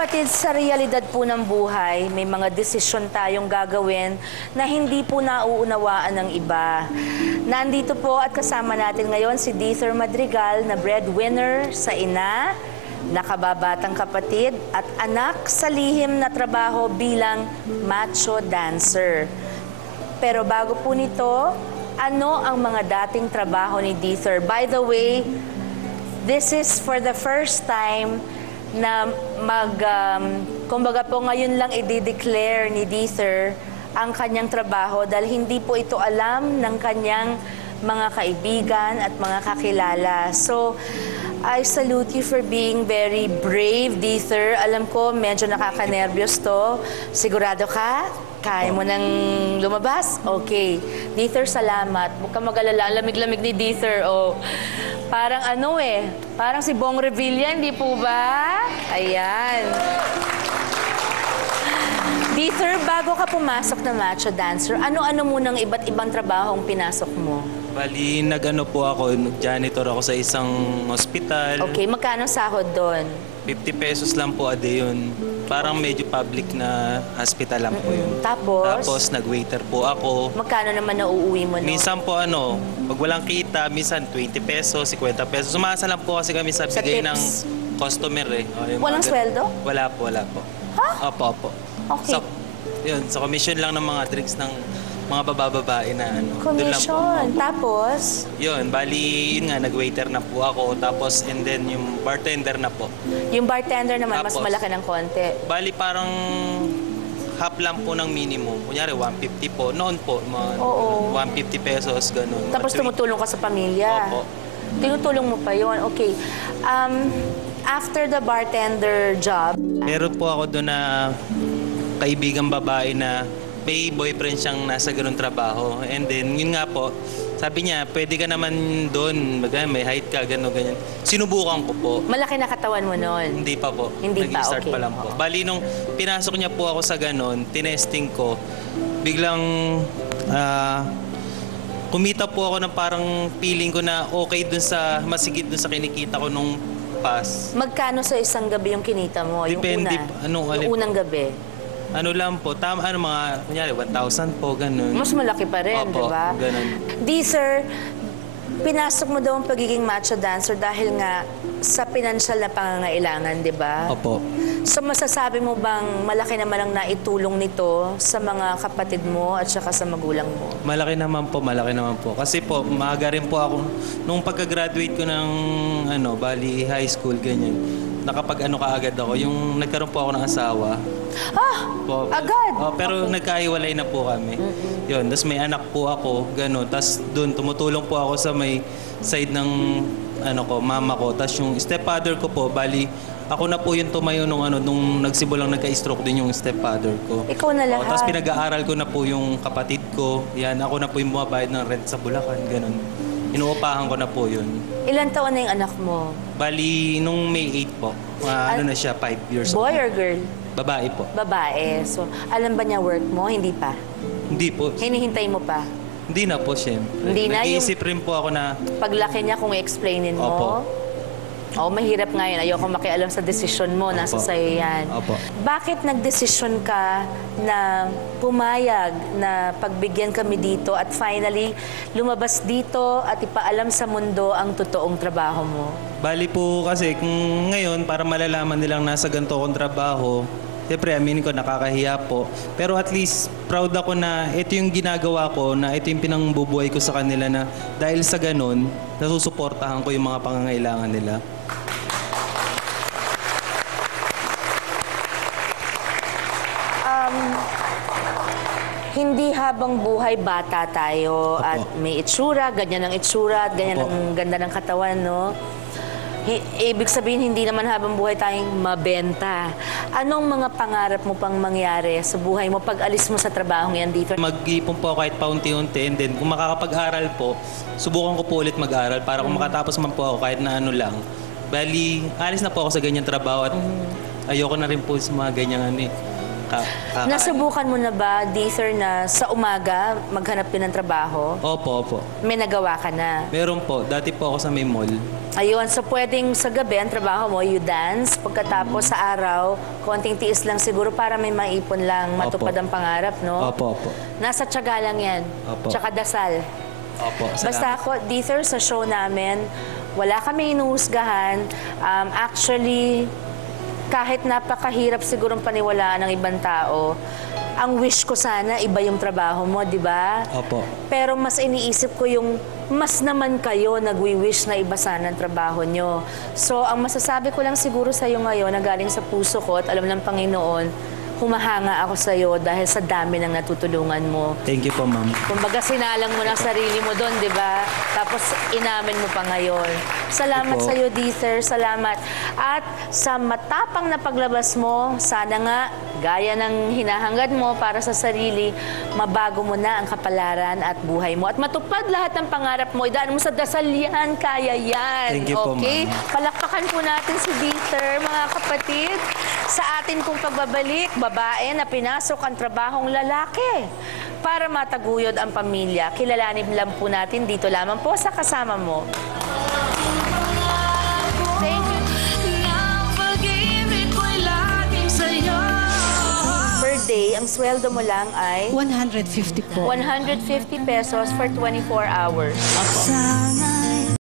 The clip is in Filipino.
kapatid, sa realidad po ng buhay, may mga desisyon tayong gagawin na hindi po nauunawaan ng iba. Nandito po at kasama natin ngayon si Dither Madrigal na breadwinner sa ina, nakababatang kapatid at anak sa lihim na trabaho bilang macho dancer. Pero bago po nito, ano ang mga dating trabaho ni Dither? By the way, this is for the first time na kumbaga po ngayon lang i-declare ni Dither ang kanyang trabaho dahil hindi po ito alam ng kanyang mga kaibigan at mga kakilala. So, I salute you for being very brave, Dither. Alam ko, medyo nakaka-nervyos to. Sigurado ka? Kaya mo nang lumabas? Okay. Dither, salamat. Huwag ka mag-alala. Lamig-lamig ni Dither. Oh. Parang ano parang si Bong Revilla, hindi po ba? Ayan. Dither, bago ka pumasok na macho dancer, ano-ano munang iba't ibang trabahong pinasok mo? Bali, nag-ano po ako, janitor ako sa isang hospital. Okay, magkano sahod doon? 50 pesos lang po a day yun. Parang medyo public na hospital lang po yun. Tapos, nag-waiter po ako. magkano naman nauuwi mo, no? Minsan po pag walang kita, minsan 20 pesos, 50 pesos. Sumasa lang po kasi kami sa bigay ng customer Walang sweldo? Wala po. Ha? Opo. Okay. Sa commission lang ng mga drinks ng mga bababae na Commission. Tapos? Yun, bali, yun nga, nag-waiter na po ako. Tapos, and then yung bartender na po. Yung bartender naman, Tapos, mas malaki ng konti. Bali, parang half lang po ng minimum. Kunyari, 150 po. Noon po, mga 150 pesos, ganun. Tapos tumutulong ka sa pamilya? Opo. Tinutulong mo pa yun? Okay. After the bartender job? Meron po ako doon na kaibigang babae na may boyfriend siyang nasa ganun trabaho. And then, yun nga po, sabi niya, pwede ka naman doon, may height ka, gano'n, ganyan. Sinubukan ko po. Malaki na katawan mo noon? Hindi pa po. Hindi pa, Nag-start okay. pa lang po. Bali, nung pinasok niya po ako sa ganun, tinesting ko, biglang kumita po ako ng parang feeling ko na okay dun sa, masigit dun sa kinikita ko nung pass. Magkano sa isang gabi yung kinita mo? Depende, yung unang gabi? Ano lang po, mga, kunyari, 1,000 po, ganun. Mas malaki pa rin, di ba? Ganun. Dither, pinasok mo daw ang pagiging macho dancer dahil nga sa pinansyal na pangangailangan, di ba? Opo. So masasabi mo bang malaki naman ang naitulong nito sa mga kapatid mo at saka sa magulang mo? Malaki naman po. Kasi po, maaga rin po ako, nung pagka-graduate ko ng, bali, high school, ganyan, kaagad ako. Yung nagkaroon po ako ng asawa. Agad? Pero nagkahiwalay na po kami. Yun, tapos may anak po ako, gano'n. Tapos doon, tumutulong po ako sa may side ng, mama ko. Tapos yung stepfather ko po, bali, ako na po yung tumayo nung nagsimulang nagka-stroke din yung stepfather ko. Ikaw na lahat? Tapos pinag-aaral ko na po yung kapatid ko. Yan, ako na po yung bumabayad ng rent sa Bulacan, gano'n. Inuupahan ko na po yun. Ilan taon na yung anak mo? Bali, nung May 8 po. Na siya, 5 years old. Boy or girl? Babae po. Babae. So, alam ba niya work mo? Hindi pa? Hindi po. Hinihintay mo pa? Hindi na po, siyempre. Hindi na Nag-iisip rin po ako na... Paglaki niya, kung i-explainin mo? Opo. Mahirap ngayon. Ayoko makialam sa desisyon mo. Nasa sa'yo yan. Opo. Bakit nagdesisyon ka na pumayag na pagbigyan kami dito at finally lumabas dito at ipaalam sa mundo ang totoong trabaho mo? Bali po kasi kung ngayon, para malalaman nilang nasa ganito akong trabaho, siyempre, aminin ko, nakakahiya po. Pero at least, proud ako na ito yung ginagawa ko, na ito yung pinangbubuhay ko sa kanila na dahil sa ganun, nasusuportahan ko yung mga pangangailangan nila. Hindi habang buhay bata tayo at may itsura, ganyan ang itsura at ganyan ang ganda ng katawan, no? Ibig sabihin, hindi naman habang buhay tayong mabenta. Anong mga pangarap mo pang mangyari sa buhay mo pag alis mo sa trabahong yan dito? Mag-ipon po kahit paunti-unti, and then kung makakapag-aral po, subukan ko po ulit mag-aral para kung makatapos man po ako kahit na lang. Bali, alis na po ako sa ganyang trabaho at ayoko na rin po sa mga ganyang Nasubukan mo na ba, Dieter, na sa umaga maghanap din ng trabaho? Opo. May nagawa ka na. Meron po. Dati po ako sa may mall. Ayun, so pwedeng sa gabi ang trabaho mo, you dance. Pagkatapos sa araw, konting tiis lang siguro para may maipon lang, matupad ang pangarap, no? Opo. Nasa tiyaga lang yan. Opo. Tsaka dasal. Opo. Basta ako, Dieter, sa show namin, wala kami inuhusgahan. Actually, kahit napakahirap sigurong paniwalaan ng ibang tao, ang wish ko sana iba yung trabaho mo, di ba? Opo. Pero mas iniisip ko yung mas naman kayo nagwi-wish na iba sana ang trabaho nyo. So, ang masasabi ko lang siguro sa'yo ngayon na galing sa puso ko at alam ng Panginoon, humahanga ako sa'yo dahil sa dami ng natutulungan mo. Thank you po, ma'am. Kumbaga, sinalang mo ng sarili mo doon, di ba? Tapos, inamin mo pa ngayon. Salamat Opo. sa'yo, Dieter. Salamat. At sa matapang na paglabas mo, sana nga, gaya ng hinahangad mo para sa sarili, mabago mo na ang kapalaran at buhay mo. At matupad lahat ng pangarap mo. Idaan mo sa dasal yan, kaya yan. Thank you po, okay? ma'am. Palakpakan po natin si Dieter, mga kapatid. Sa atin kong pagbabalik, babae na pinasok ang trabahong lalaki para mataguyod ang pamilya. Kilalanin lang po natin dito lamang po sa Kasama Mo. Thank you. Per day, ang sweldo mo lang ay 150 po. 150 pesos for 24 hours. Sana